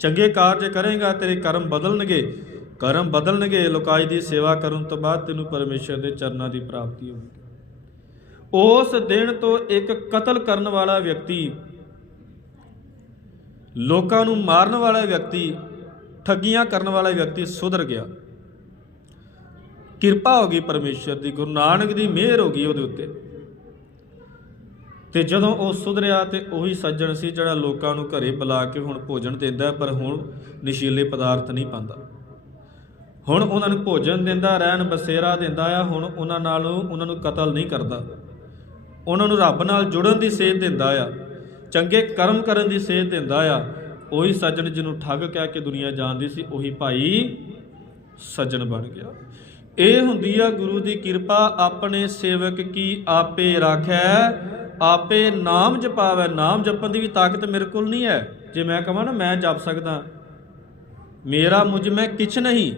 ਚੰਗੇ ਕਾਰਜ ਕਰੇਗਾ, ਤੇਰੇ ਕਰਮ ਬਦਲਣਗੇ। ਕਰਮ ਬਦਲਣਗੇ ਲੋਕਾਈ ਦੀ ਸੇਵਾ ਕਰਨ ਤੋਂ ਬਾਅਦ ਤੈਨੂੰ ਪਰਮੇਸ਼ਰ ਦੇ ਚਰਨਾਂ ਦੀ ਪ੍ਰਾਪਤੀ ਹੋਵੇਗੀ। ਉਸ ਦਿਨ ਤੋਂ ਇੱਕ ਕਤਲ ਕਰਨ ਵਾਲਾ ਵਿਅਕਤੀ, ਲੋਕਾਂ ਨੂੰ ਮਾਰਨ ਵਾਲਾ ਵਿਅਕਤੀ, ਠੱਗੀਆਂ ਕਰਨ ਵਾਲਾ ਵਿਅਕਤੀ ਸੁਧਰ ਗਿਆ। ਕਿਰਪਾ ਹੋ ਗਈ ਪਰਮੇਸ਼ਰ ਦੀ, ਗੁਰੂ ਨਾਨਕ ਦੀ ਮਿਹਰ ਹੋ ਗਈ ਉਹਦੇ ਉੱਤੇ। ਤੇ ਜਦੋਂ ਉਹ ਸੁਧਰਿਆ ਤੇ ਉਹੀ ਸੱਜਣ ਸੀ ਜਿਹੜਾ ਲੋਕਾਂ ਨੂੰ ਘਰੇ ਬੁਲਾ ਕੇ ਹੁਣ ਭੋਜਨ ਦਿੰਦਾ, ਪਰ ਹੁਣ ਨਸ਼ੀਲੇ ਪਦਾਰਥ ਨਹੀਂ ਪਾਉਂਦਾ। ਹੁਣ ਉਹਨਾਂ ਨੂੰ ਭੋਜਨ ਦਿੰਦਾ, ਰਹਿਣ ਬਸੇਰਾ ਦਿੰਦਾ ਆ, ਹੁਣ ਉਹਨਾਂ ਨਾਲ ਉਹਨਾਂ ਨੂੰ ਕਤਲ ਨਹੀਂ ਕਰਦਾ। ਉਹਨਾਂ ਨੂੰ ਰੱਬ ਨਾਲ ਜੁੜਨ ਦੀ ਸੇਧ ਦਿੰਦਾ ਆ, ਚੰਗੇ ਕਰਮ ਕਰਨ ਦੀ ਸੇਧ ਦਿੰਦਾ ਆ। ਉਹੀ ਸੱਜਣ ਜਿਹਨੂੰ ਠੱਗ ਕਹਿ ਕੇ ਦੁਨੀਆ ਜਾਣਦੀ ਸੀ, ਉਹੀ ਭਾਈ ਸੱਜਣ ਬਣ ਗਿਆ। ਇਹ ਹੁੰਦੀ ਆ ਗੁਰੂ ਦੀ ਕਿਰਪਾ, ਆਪਣੇ ਸੇਵਕ ਕੀ ਆਪੇ ਰਾਖੈ, ਆਪੇ ਨਾਮ ਜਪਾਵੇ। ਨਾਮ ਜਪਣ ਦੀ ਵੀ ਤਾਕਤ ਮੇਰੇ ਕੋਲ ਨਹੀਂ ਹੈ। ਜੇ ਮੈਂ ਕਹਾਂ ਨਾ, ਮੈਂ ਜਪ ਸਕਦਾ। ਮੇਰਾ ਮੁਝ ਮੈਂ ਕਿਛ ਨਹੀਂ।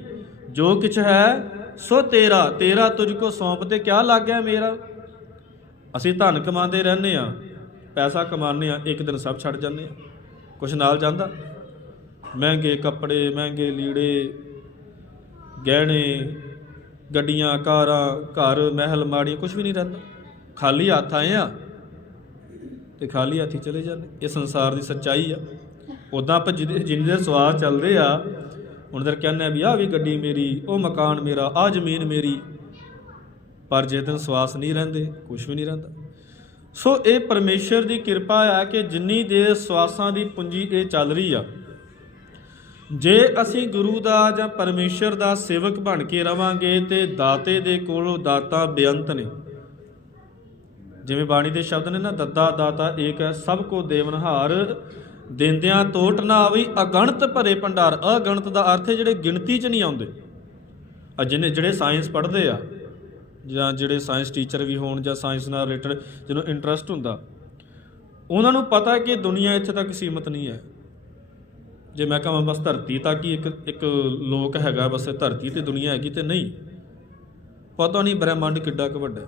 ਜੋ ਕਿਛ ਹੈ, ਸੋ ਤੇਰਾ ਤੇਰਾ ਤੁਝ ਕੋ ਸੌਂਪ ਤੇ ਕਿਆ ਲੱਗ ਗਿਆ ਮੇਰਾ? ਅਸੀਂ ਧਨ ਕਮਾਉਂਦੇ ਰਹਿੰਦੇ ਆ ਪੈਸਾ ਕਮਾਉਂਦੇ ਆ ਇੱਕ ਦਿਨ ਸਭ ਛੱਡ ਜਾਂਦੇ ਆ ਕੁਛ ਨਾਲ ਜਾਂਦਾ? ਮਹਿੰਗੇ ਕੱਪੜੇ, ਮਹਿੰਗੇ ਲੀੜੇ, ਗਹਿਣੇ, ਗੱਡੀਆਂ, ਕਾਰਾਂ, ਘਰ, ਮਹਿਲ ਮਾੜੀਆਂ ਕੁਝ ਵੀ ਨਹੀਂ ਰਹਿੰਦਾ। ਖਾਲੀ ਹੱਥ ਆਏ ਆ ਤੇ ਖਾਲੀ ਹੱਥੀ ਚਲੇ ਜਾਂਦੇ। ਇਹ ਸੰਸਾਰ ਦੀ ਸੱਚਾਈ ਆ। ਉਦਾਂ ਆਪਾਂ ਜਿਹਦੇ ਜਿੰਨੇ ਦੇ ਸਵਾਦ ਚੱਲਦੇ ਆ ਹੁਣ ਦਰ ਕਹਿੰਦੇ ਵੀ ਆ ਵੀ ਗੱਡੀ ਮੇਰੀ, ਉਹ ਮਕਾਨ ਮੇਰਾ ਆ ਜ਼ਮੀਨ ਮੇਰੀ। ਪਰ ਜੇ ਦਿਨ ਸਵਾਸ ਨਹੀਂ ਰਹਿੰਦੇ ਕੁਝ ਵੀ ਨਹੀਂ ਰਹਿੰਦਾ। ਸੋ ਇਹ ਪਰਮੇਸ਼ਰ ਦੀ ਕਿਰਪਾ ਆ ਕਿ ਜਿੰਨੀ ਦੇਰ ਸਵਾਸਾਂ ਦੀ ਪੂੰਜੀ ਇਹ ਚੱਲ ਰਹੀ ਆ, ਜੇ ਅਸੀਂ ਗੁਰੂ ਦਾ ਜਾਂ ਪਰਮੇਸ਼ਰ ਦਾ ਸੇਵਕ ਬਣ ਕੇ ਰਵਾਂਗੇ ਤੇ ਦਾਤੇ ਦੇ ਕੋਲੋਂ ਦਾਤਾ ਬੇਅੰਤ ਨੇ। ਜਿਵੇਂ ਬਾਣੀ ਦੇ ਸ਼ਬਦ ਨੇ ਨਾ ਦੱਦਾ ਦਾਤਾ, ਏਕ ਹੈ, ਸਭ ਕੋ ਦੇਵਨਹਾਰ ਦਿੰਦਿਆਂ ਤੋਟ ਨਾ ਆਵੀ, ਅਗਣਤ ਭਰੇ ਭੰਡਾਰ। ਅਗਣਤ ਦਾ ਅਰਥ ਹੈ ਜਿਹੜੇ ਗਿਣਤੀ 'ਚ ਨਹੀਂ ਆਉਂਦੇ। ਆ ਜਿਹਨੇ ਜਿਹੜੇ ਸਾਇੰਸ ਪੜ੍ਹਦੇ ਆ, ਜਾਂ ਜਿਹੜੇ ਸਾਇੰਸ ਟੀਚਰ ਵੀ ਹੋਣ, ਜਾਂ ਸਾਇੰਸ ਨਾਲ ਰਿਲੇਟਡ ਜਿਹਨੂੰ ਇੰਟਰਸਟ ਹੁੰਦਾ, ਉਹਨਾਂ ਨੂੰ ਪਤਾ ਕਿ ਦੁਨੀਆ ਇੱਥੇ ਤੱਕ ਸੀਮਤ ਨਹੀਂ ਹੈ। ਜੇ ਮੈਂ ਕਹਾਂ ਬਸ ਧਰਤੀ ਤੱਕ ਹੀ ਇੱਕ ਇੱਕ ਲੋਕ ਹੈਗਾ, ਬਸ ਧਰਤੀ ਤੇ ਦੁਨੀਆ ਹੈਗੀ ਤੇ ਨਹੀਂ। ਪਤਾ ਨਹੀਂ ਬ੍ਰਹਿਮੰਡ ਕਿੱਡਾ ਕੁ ਵੱਡਾ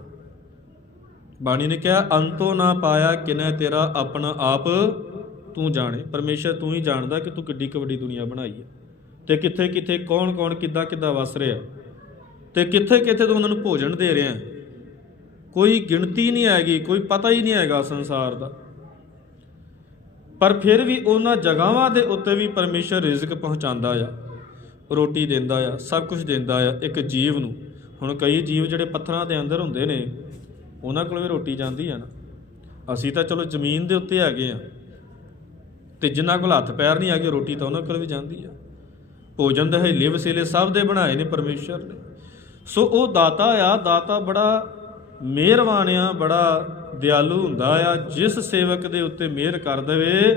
ਬਾਣੀ ਨੇ ਕਿਹਾ, ਅੰਤੋਂ ਨਾ ਪਾਇਆ ਕਿਨੈ ਤੇਰਾ ਆਪਣਾ ਆਪ ਤੂੰ ਜਾਣੇ, ਪਰਮੇਸ਼ਰ ਤੂੰ ਹੀ ਜਾਣਦਾ ਕਿ ਤੂੰ ਕਿੱਡੀ ਕੁ ਵੱਡੀ ਦੁਨੀਆ ਬਣਾਈ ਹੈ। ਤੇ ਕਿੱਥੇ ਕਿੱਥੇ ਕੌਣ ਕੌਣ ਕਿੱਦਾਂ ਕਿੱਦਾਂ ਵਸ ਰਿਹਾ ਤੇ ਕਿੱਥੇ ਕਿੱਥੇ ਤੂੰ ਉਹਨਾਂ ਨੂੰ ਭੋਜਨ ਦੇ ਰਿਹਾ ਕੋਈ ਗਿਣਤੀ ਨਹੀਂ ਹੈਗੀ, ਕੋਈ ਪਤਾ ਹੀ ਨਹੀਂ ਹੈਗਾ ਸੰਸਾਰ ਦਾ। ਪਰ ਫਿਰ ਵੀ ਉਹਨਾਂ ਜਗ੍ਹਾਵਾਂ ਦੇ ਉੱਤੇ ਵੀ ਪਰਮੇਸ਼ਰ ਰਿਜ਼ਕ ਪਹੁੰਚਾਉਂਦਾ ਆ, ਰੋਟੀ ਦਿੰਦਾ ਆ, ਸਭ ਕੁਝ ਦਿੰਦਾ ਆ, ਇੱਕ ਜੀਵ ਨੂੰ। ਹੁਣ ਕਈ ਜੀਵ ਜਿਹੜੇ ਪੱਥਰਾਂ ਦੇ ਅੰਦਰ ਹੁੰਦੇ ਨੇ, ਉਹਨਾਂ ਕੋਲ ਵੀ ਰੋਟੀ ਜਾਂਦੀ ਆ ਨਾ। ਅਸੀਂ ਤਾਂ ਚਲੋ ਜ਼ਮੀਨ ਦੇ ਉੱਤੇ ਹੈਗੇ ਆ। ਤੇ ਜਿਨ੍ਹਾਂ ਕੋਲ ਹੱਥ ਪੈਰ ਨਹੀਂ ਹੈਗੇ ਰੋਟੀ ਤਾਂ ਉਹਨਾਂ ਕੋਲ ਵੀ ਜਾਂਦੀ ਆ। ਭੋਜਨ ਦੇ ਹੀਲੇ ਵਸੀਲੇ ਸਭ ਦੇ ਬਣਾਏ ਨੇ ਪਰਮੇਸ਼ਰ ਨੇ। ਸੋ ਉਹ ਦਾਤਾ ਆ, ਦਾਤਾ ਬੜਾ ਮਿਹਰਬਾਨ ਆ, ਬੜਾ ਦਿਆਲੂ ਹੁੰਦਾ ਆ। ਜਿਸ ਸੇਵਕ ਦੇ ਉੱਤੇ ਮਿਹਰ ਕਰ ਦੇਵੇ,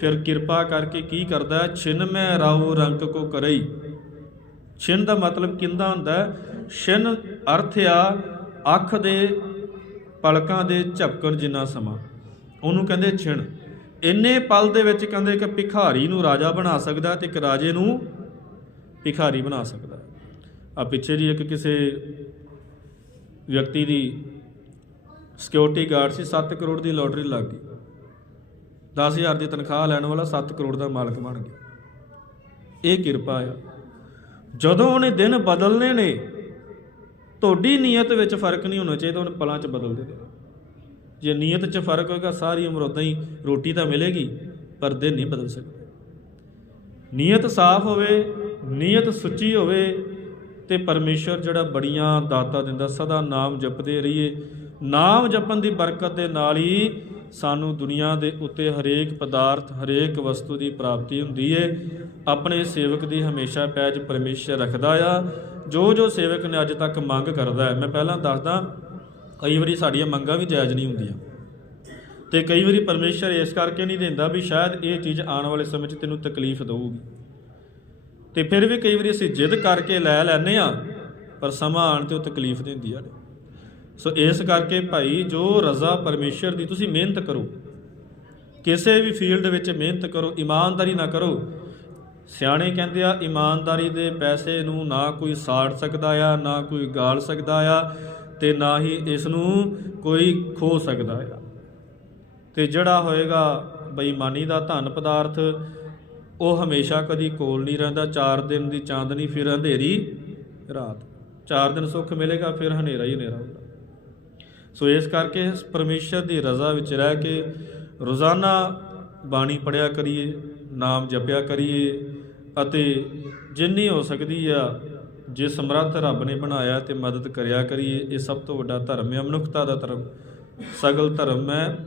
ਫਿਰ ਕਿਰਪਾ ਕਰਕੇ ਕੀ ਕਰਦਾ ਹੈ? ਛਿਨ ਮੈਂ ਰਾਉ ਰੰਕ ਕੋ ਕਰਈ। ਛਿਨ ਦਾ ਮਤਲਬ ਕਿੰਦਾ ਹੁੰਦਾ ਹੈ? ਛਿਨ ਅਰਥ ਆ, ਅੱਖ ਦੇ ਪਲਕਾਂ ਦੇ ਝਪਕਣ ਜਿੰਨਾ ਸਮਾਂ। ਉਹਨੂੰ ਕਹਿੰਦੇ ਛਿਣ ਇੰਨੇ ਪਲ ਦੇ ਵਿੱਚ ਕਹਿੰਦੇ ਕਿ ਭਿਖਾਰੀ ਨੂੰ ਰਾਜਾ ਬਣਾ ਸਕਦਾ ਤੇ ਇੱਕ ਰਾਜੇ ਨੂੰ ਭਿਖਾਰੀ ਬਣਾ ਸਕਦਾ। ਆ ਪਿੱਛੇ ਜੀ ਇੱਕ ਕਿਸੇ ਵਿਅਕਤੀ ਦੀ ਸਿਕਿਉਰਿਟੀ ਗਾਰਡ ਸੀ 7 ਕਰੋੜ ਦੀ ਲੋਟਰੀ ਲੱਗ ਗਈ। 10000 ਦੀ ਤਨਖਾਹ ਲੈਣ ਵਾਲਾ 7 ਕਰੋੜ ਦਾ ਮਾਲਕ ਬਣ ਗਿਆ। ਇਹ ਕਿਰਪਾ ਆ। ਜਦੋਂ ਉਹਨੇ ਦਿਨ ਬਦਲਨੇ ਨੇ, ਤੁਹਾਡੀ ਨੀਅਤ ਵਿੱਚ ਫ਼ਰਕ ਨਹੀਂ ਹੋਣਾ ਚਾਹੀਦਾ, ਉਹਨੇ ਪਲਾਂ 'ਚ ਬਦਲ ਦੇ ਦੇਣਾ। ਜੇ ਨੀਅਤ 'ਚ ਫ਼ਰਕ ਹੋਏਗਾ, ਸਾਰੀ ਉਮਰ ਉਦਾਂ ਹੀ ਰੋਟੀ ਤਾਂ ਮਿਲੇਗੀ, ਪਰ ਦਿਨ ਨਹੀਂ ਬਦਲ ਸਕਦਾ। ਨੀਅਤ ਸਾਫ਼ ਹੋਵੇ, ਨੀਅਤ ਸੁੱਚੀ ਹੋਵੇ, ਤੇ ਪਰਮੇਸ਼ਰ ਜਿਹੜਾ ਬੜੀਆਂ ਦਾਤਾ ਦਿੰਦਾ, ਸਦਾ ਨਾਮ ਜਪਦੇ ਰਹੀਏ। ਨਾਮ ਜਪਣ ਦੀ ਬਰਕਤ ਦੇ ਨਾਲ ਹੀ ਸਾਨੂੰ ਦੁਨੀਆ ਦੇ ਉੱਤੇ ਹਰੇਕ ਪਦਾਰਥ, ਹਰੇਕ ਵਸਤੂ ਦੀ ਪ੍ਰਾਪਤੀ ਹੁੰਦੀ ਏ। ਆਪਣੇ ਸੇਵਕ ਦੀ ਹਮੇਸ਼ਾ ਪੈਜ ਪਰਮੇਸ਼ਰ ਰੱਖਦਾ ਆ। ਜੋ ਜੋ ਸੇਵਕ ਨੇ ਅੱਜ ਤੱਕ ਮੰਗ ਕਰਦਾ ਹੈ, ਮੈਂ ਪਹਿਲਾਂ ਦੱਸਦਾ ਕਈ ਵਾਰੀ ਸਾਡੀਆਂ ਮੰਗਾਂ ਵੀ ਜਾਇਜ਼ ਨਹੀਂ ਹੁੰਦੀਆਂ। ਤੇ ਕਈ ਵਾਰੀ ਪਰਮੇਸ਼ਰ ਇਸ ਕਰਕੇ ਨਹੀਂ ਦਿੰਦਾ ਵੀ ਸ਼ਾਇਦ ਇਹ ਚੀਜ਼ ਆਉਣ ਵਾਲੇ ਸਮੇਂ 'ਚ ਤੈਨੂੰ ਤਕਲੀਫ ਦੇਊਗੀ। ਤੇ ਫਿਰ ਵੀ ਕਈ ਵਾਰੀ ਅਸੀਂ ਜਿੱਦ ਕਰਕੇ ਲੈ ਲੈਨੇ ਆ ਪਰ ਸਮਾਂ ਆਣ ਤੇ ਉਹ ਤਕਲੀਫ ਦਿੰਦੀ ਆ ਸੋ ਇਸ ਕਰਕੇ ਭਾਈ ਜੋ ਰਜ਼ਾ ਪਰਮੇਸ਼ਰ ਦੀ ਤੁਸੀਂ ਮਿਹਨਤ ਕਰੋ, ਕਿਸੇ ਵੀ ਫੀਲਡ ਵਿੱਚ ਮਿਹਨਤ ਕਰੋ, ਇਮਾਨਦਾਰੀ ਨਾ ਕਰੋ, ਸਿਆਣੇ ਕਹਿੰਦੇ ਆ, ਇਮਾਨਦਾਰੀ ਦੇ ਪੈਸੇ ਨੂੰ ਨਾ ਕੋਈ ਸਾੜ ਸਕਦਾ ਆ, ਨਾ ਕੋਈ ਗਾਲ ਸਕਦਾ ਆ ਤੇ ਨਾ ਹੀ ਇਸ ਨੂੰ ਕੋਈ ਖੋ ਸਕਦਾ ਆ ਤੇ ਜਿਹੜਾ ਹੋਏਗਾ ਬੇਈਮਾਨੀ ਦਾ ਧਨ ਪਦਾਰਥ, ਉਹ ਹਮੇਸ਼ਾ ਕਦੀ ਕੋਲ ਨਹੀਂ ਰਹਿੰਦਾ। 4 ਦਿਨ ਦੀ ਚਾਂਦਨੀ, ਫਿਰ ਅੰਧੇਰੀ ਰਾਤ। 4 ਦਿਨ ਸੁੱਖ ਮਿਲੇਗਾ, ਫਿਰ ਹਨੇਰਾ ਹੀ ਹਨੇਰਾ ਹੁੰਦਾ। ਸੋ ਇਸ ਕਰਕੇ ਇਸ ਪਰਮੇਸ਼ਰ ਦੀ ਰਜ਼ਾ ਵਿੱਚ ਰਹਿ ਕੇ ਰੋਜ਼ਾਨਾ ਬਾਣੀ ਪੜਿਆ ਕਰੀਏ, ਨਾਮ ਜਪਿਆ ਕਰੀਏ ਅਤੇ ਜਿੰਨੀ ਹੋ ਸਕਦੀ ਆ ਜੇ ਸਮਰੱਥ ਰੱਬ ਨੇ ਬਣਾਇਆ ਤੇ ਮਦਦ ਕਰਿਆ ਕਰੀਏ, ਇਹ ਸਭ ਤੋਂ ਵੱਡਾ ਧਰਮ ਹੈ, ਮਨੁੱਖਤਾ ਦਾ ਧਰਮ। ਸਗਲ ਧਰਮ ਹੈ,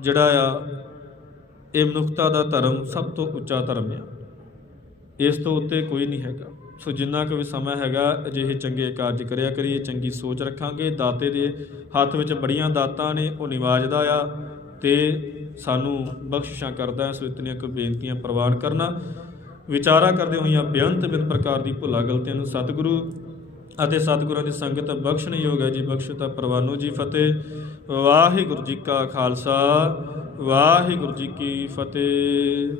ਜਿਹੜਾ ਆ, ਇਹ ਮਨੁੱਖਤਾ ਦਾ ਧਰਮ ਸਭ ਤੋਂ ਉੱਚਾ ਧਰਮ ਆ। ਇਸ ਤੋਂ ਉੱਤੇ ਕੋਈ ਨਹੀਂ ਹੈਗਾ। ਸੋ ਜਿੰਨਾ ਕੁ ਵੀ ਸਮਾਂ ਹੈਗਾ, ਅਜਿਹੇ ਚੰਗੇ ਕਾਰਜ ਕਰਿਆ ਕਰੀਏ, ਚੰਗੀ ਸੋਚ ਰੱਖਾਂਗੇ। ਦਾਤੇ ਦੇ ਹੱਥ ਵਿੱਚ ਬੜੀਆਂ ਦਾਤਾਂ ਨੇ, ਉਹ ਨਿਵਾਜਦਾ ਆ ਤੇ ਸਾਨੂੰ ਬਖਸ਼ਿਸ਼ਾਂ ਕਰਦਾ ਹੈ। ਸੋ ਇਤਨੀਆਂ ਕੁ ਬੇਨਤੀਆਂ ਪ੍ਰਵਾਨ ਕਰਨਾ। ਵਿਚਾਰਾ ਕਰਦੇ ਹੋਈਆਂ ਬੇਅੰਤ ਬਿਨ ਪ੍ਰਕਾਰ ਦੀ ਭੁੱਲਾ ਗਲਤੀਆਂ ਨੂੰ ਸਤਿਗੁਰੂ ਅਤੇ ਸਤਿਗੁਰਾਂ ਦੀ ਸੰਗਤ ਬਖਸ਼ਣ ਯੋਗ ਹੈ ਜੀ ਬਖਸ਼ਤਾ ਪ੍ਰਵਾਨੋ ਜੀ, ਫਤਿਹ। ਵਾਹਿਗੁਰੂ ਜੀ ਕਾ ਖਾਲਸਾ, ਵਾਹਿਗੁਰੂ ਜੀ ਕੀ ਫਤਿਹ।